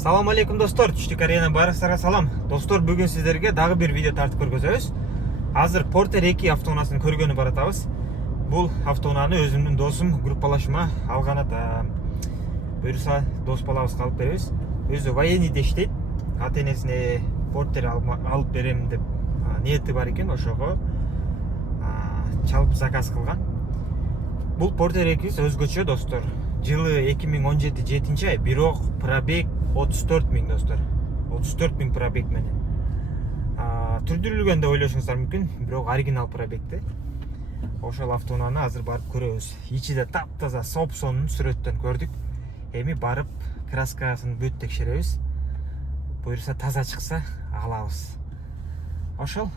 Салам алейкум достор, түштүк ареянан баарыңыздарга салам. Достор, бүгүн сиздерге дагы бир видео тартып көргөзөбүз. Азыр Porter 2 автоунаасын көргөнү баратабыз. Бул автоунааны өзүмдүн досум группалашыма алган атам. Буюрса дос балабызга алып беребиз. Өзү военныйде иштейт. Ата-энесине Porter алып берем деп ниети бар экен, ошого чалып заказ кылган. Бул Porter 2 өзгөчө достор. Жылы 2017 ай, бирок пробег 34.000 достор. 34.000 пробег менен. Түрдүрүлгөн деп ойлошуңуздар мүмкүн, бирок оригинал пробегти. Ошол автоунааны азыр барып көрөбүз. Ичиде таптаза соп-сонун сүрөттөн көрдүк. Эми барып краскасын бүт текшеребиз. Буюрса таза чыкса алабыз. Ошол,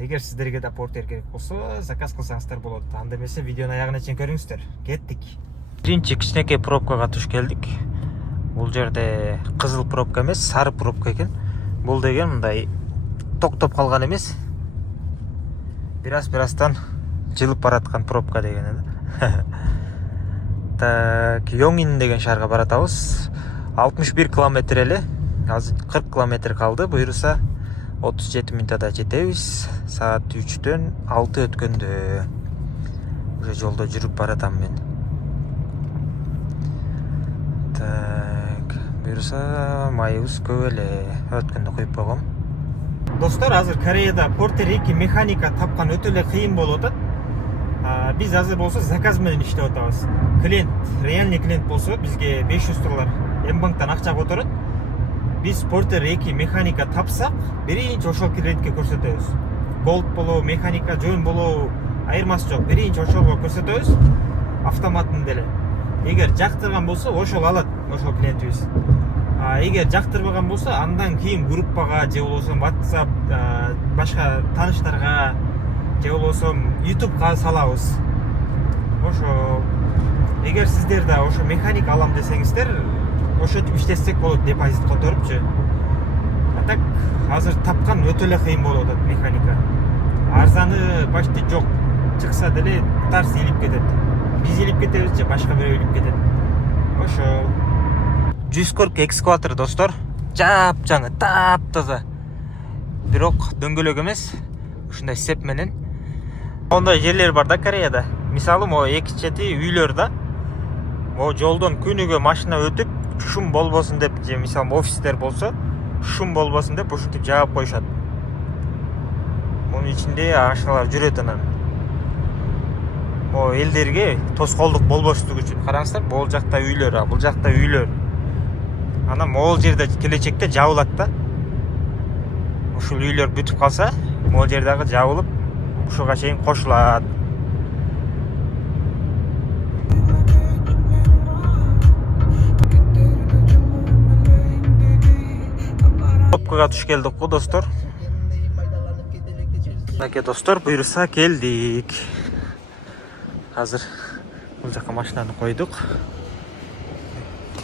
эгер сиздерге да Porter керек болсо, заказ кылсаңыздар болот. Анда эмесе видеонун аягына чейин көрүңүздөр. Кеттик. Биринчи кичинекей пробкага туш келдик. Бул жерде кызыл пробка эмес, сары пробка экен. Бул деген мындай токтоп калган эмес. Бирастан жылып бараткан пробка деген да. Так, Йоңин деген шаарга баратабыз. 61 километр эле. Азыр 40 километр калды. Буюрса 37 минутада жетебиз. Саат 3-төн 6 өткөндө. Уже жолдо жүрүп баратам мен. Так, буюрса майыбыз көп эле. Өткөндө куюп койгом. Достор, азыр Кореяда Porter 2 механика тапкан өтө эле кыйын болуп атат. Биз азыр болсо заказ менен иштеп атабыз. Клиент, реальный клиент болсо бизге $500 Мбанктан акча которот. Биз Porter 2 механика тапсак, биринчи ошол клиентке көрсөтөбүз. Gold болобу, механика жөн болобу, айырмасы жок. Биринчи ошолго көрсөтөбүз, автоматын деле. Эгер жактырган болсо, ошол алат, ошол клиентибиз. Эгер жактырбаган болсо, андан кийин группага же болбосо WhatsApp, башка тааныштарга же болбосо YouTubeга салабыз. Ошо, эгер сиздер да ошо механик алам десеңиздер, ошентип иштетсек болот, депозит которупчу. А так, азыр тапкан өтө эле кыйын болуп атат механика. Арзаны почти жок. Чыкса деле тарс илип кетет. Биз илип кетебиз же башка бирөө илип кетет. Ошо 140 экскаватор достор. Жап-жаңы, таптаза. Бирок дөңгөлөк эмес, ушундай сеп менен. Ондай жерлер бар да Кореяда. Мисалы, могу эки чети үйлөр да. Могу жолдон күнүгө машина өтүп, шум болбосун деп, же мисалы офистер болсо, шум болбосун деп ушинтип жаап коюшат. Мунун ичинде ашыгалар жүрөт анан. Могу элдерге тоскоолдук болбоштугу үчүн. Караңыздар, бул жакта үйлөр, бул жакта үйлөр. Анан могул жерде келечекте жабылат да. Ушул үйлөр бүтүп калса, могул жердагы жабылып, ушуга чейин кошулат. Пробкага туш келдик го достор. Мынакей достор, буюрса келдик. Азыр бул жака машинаны койдук.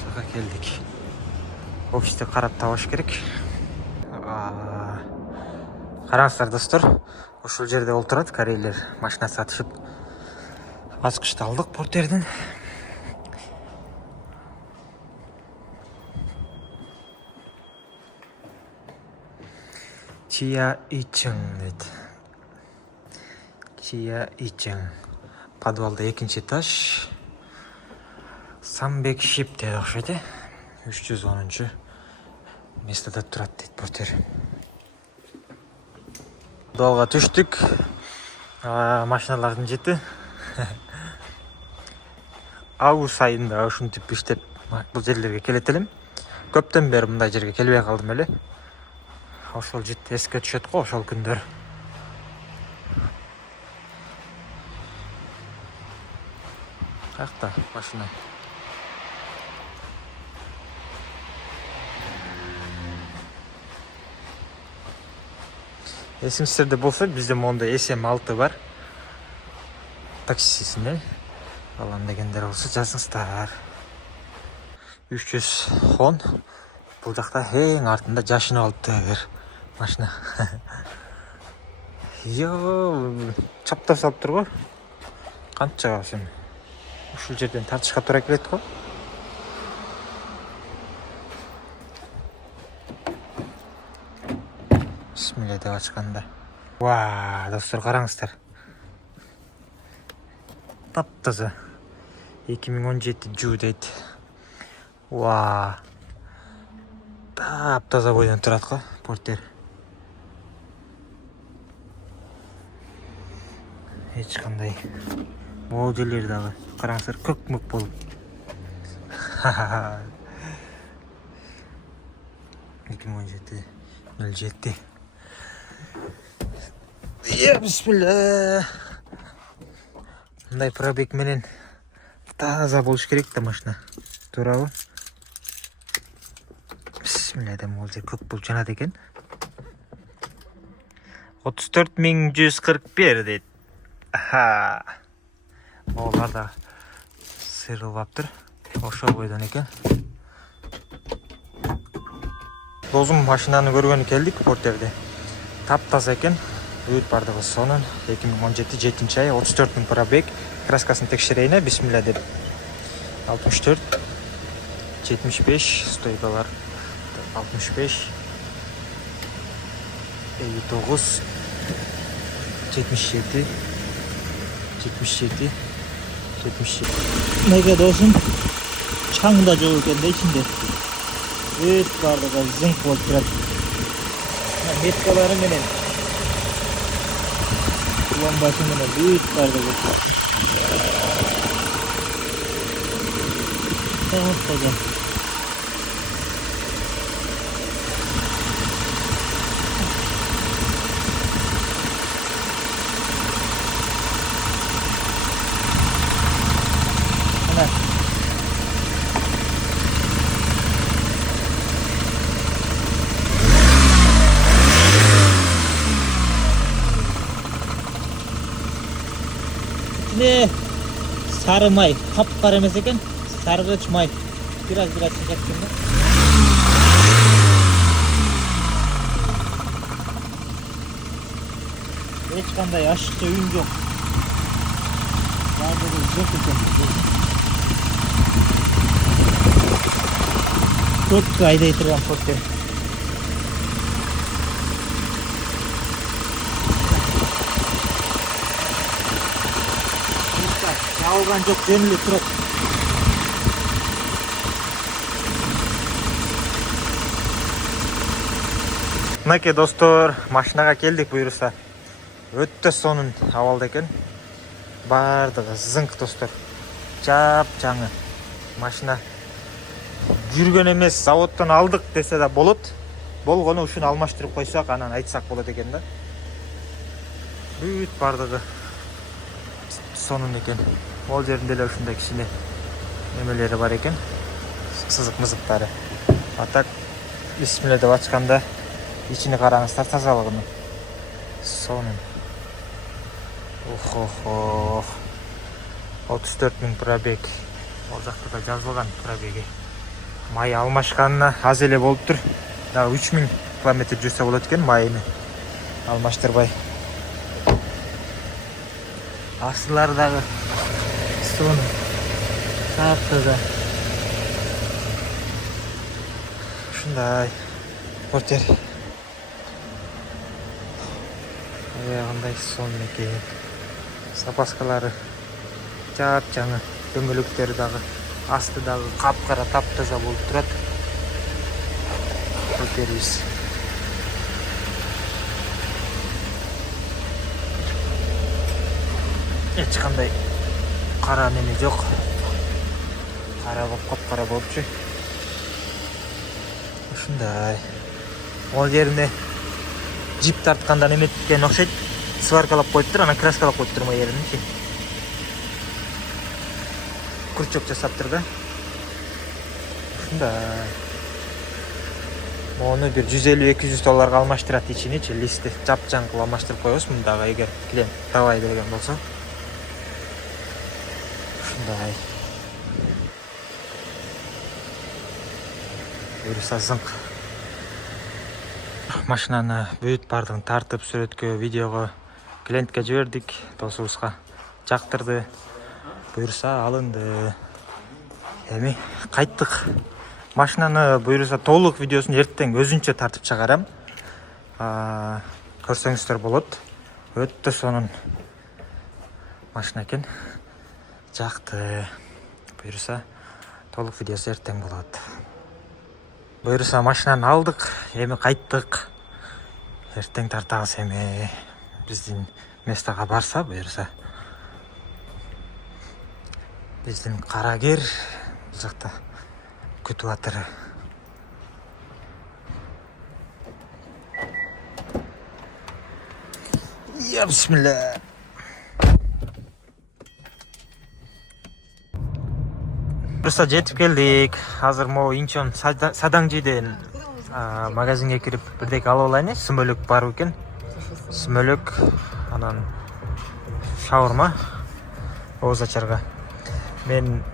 Жака келдик. Офисте карап табыш керек. Караңыздар достор, ушул жерде олтурат корейлер, машина сатышып. Ачкычты алдык Porterден. Чия ичиң дейт. Чия ичиң. Подвалда экинчи этаж. Самбек шип деп окшойт, 310 местода турат дейт Porter. Подвалга түштүк. Машиналардын жети. Август айында ушинтип иштеп бул жерлерге келет элем. Көптөн бери мындай жерге келбей калдым эле. Ошол жит эске түшөт го ошол күндөр. Каякта машина? Эсиңиздерде болсо, бизде мондай SM6 бар. Таксисине алам дегендер болсо жазыңыздар. 310. Бул жакта эң артында жашынып алыптыр машина. Чаптап салыптыр го. Канчага сен? Ушул жерден тартышка туура келет го. Бисмилля деп ачканда. Ва, достор, караңыздар. Таптаза. 2017 жуу дейт. Ва. Таптаза бойдон турат го портер. Эч кандай моделдер дагы. Караңыздар, көк-мөк болуп. 2017 бисмилля. Мындай пробег менен таза болуш керек да машина. Туурабы? Бисмилля да мол жер көк болуп жанат экен. 34.141 дейт. Аха. Олар да сырылбаптыр. Ошол бойдон экен. Досум машинаны көргөнү келдик портерде. Таптаза экен. Бүт бардыгы сонун. 2017 7 ай 34.000 пробег. Краскасын текшерейин, бисмилля деп. 64 75 стойкалар. 65 59 77 77 77. Неге досым? Чаң да жок экен да ичинде. Бүт бардыгы зыңк болуп турат. Меткалары менен ламбасы менен бүт бардыгы. Таптаза. Ne sarı may, kapkara emес eкен, sargıç may. Biraz çıkacaktım da. Hiç kanday aşıkça ün yok. Vardı da yok eкен. Çok ayda yitirgan porter. Жауған жоқ, жеңіліп тұрат. Мынакей достор, машинаға келдик буйруса. Өтті сонун абалда экен. Бардыгы зыңк достор. Жап жаңы машина. Жүргөн эмес, заводтон алдык десе да болот. Болгону ушуну алмаштырып койсок, анан айтсак болот экен да. Бүт бардыгы сонун экен. Ол жеринде эле ушундай кичине немелери бар экен. Сызык-мызыктары. А так бисмилля деп ачканда ичини караңыздар тазалыгын. Сонун. Охо. 34.000 пробег. Ол жакта да жазылган пробеги. Май алмашканына аз эле болуптур. Дагы 3000 километр жүрсө болот экен майыны алмаштырбай. Асылар дагы сон таптаза. Ушундай портер. Аягындай сон экен. Запаскалары жап жаңы, дөңгөлөктөрү дагы асты дагы капкара таптаза болуп турат. Портерибиз. Эч кандай кара неме жок. Кара болуп, капкара болупчу. Ушундай. Ол жерине жип тарткандан эметкен окшойт. Сваркалап коюптур, анан краскалап коюптур мо жериничи. Курчок жасаптыр да. Ушундай. Мону бир 150-200 долларга алмаштырат ичиничи, листи жапжаң кылып алмаштырып коебуз мындагы эгер клиент табай берген болсо. Ушундай. Буюрса зыңк. Машинаны бүт бардыгын тартып сүрөткө, видеого клиентке жибердик, досубузга жактырды. Буюрса алынды. Эми кайттык. Машинаны буюрса толук видеосун эртең өзүнчө тартып чыгарам. көрсеңіздер болот. Өтті сонун машина екен. Жақты. Бұйырса толық видеосы ертең болады. Бұйырса машинаны алдық, эми қайттық. Ертең тартабыз эми биздин местоға барса, бұйырса. Биздин карагер бул жакта күтүп атыр. Я бисмилля. Бұйырса жетип келдик. Азыр могу Инчон Садаңжиден магазинге кирип бирдеке алып алайын. Сүмөлүк бар экен. Сүмөлүк, анан шаурма, ооз ачарга. Мен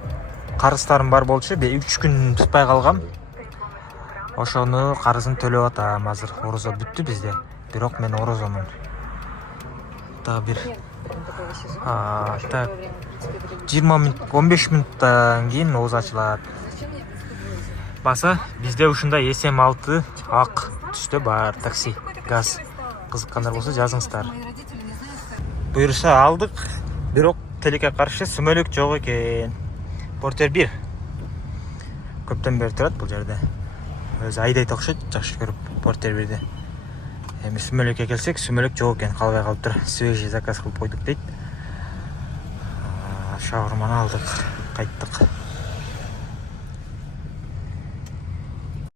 карыздарым бар болчу, 3 күн тутпай калгам. Ошону карызын төлөп атам. Азыр орозо бүттү бизде. Бирок мен орозомун. Так бир 20 минут, 15 минуттан кийин ооз ачылат. Баса бизде ушундай SM6 ак түстө бар такси, газ. Кызыккандар болсо жазыңыздар. Буйруса алдык, бирок телекке каршы сүмөлүк жок экен. Портер 1. Көптөн бери турат бул жерде. Өзү айдайт окшойт, жакшы көрүп Портер 1-ди. Эми сүмөлүккө келсек, сүмөлүк жок экен, калбай калыптыр. Свежий заказ кылып койдук дейт. Шаурманы алдык, кайттык.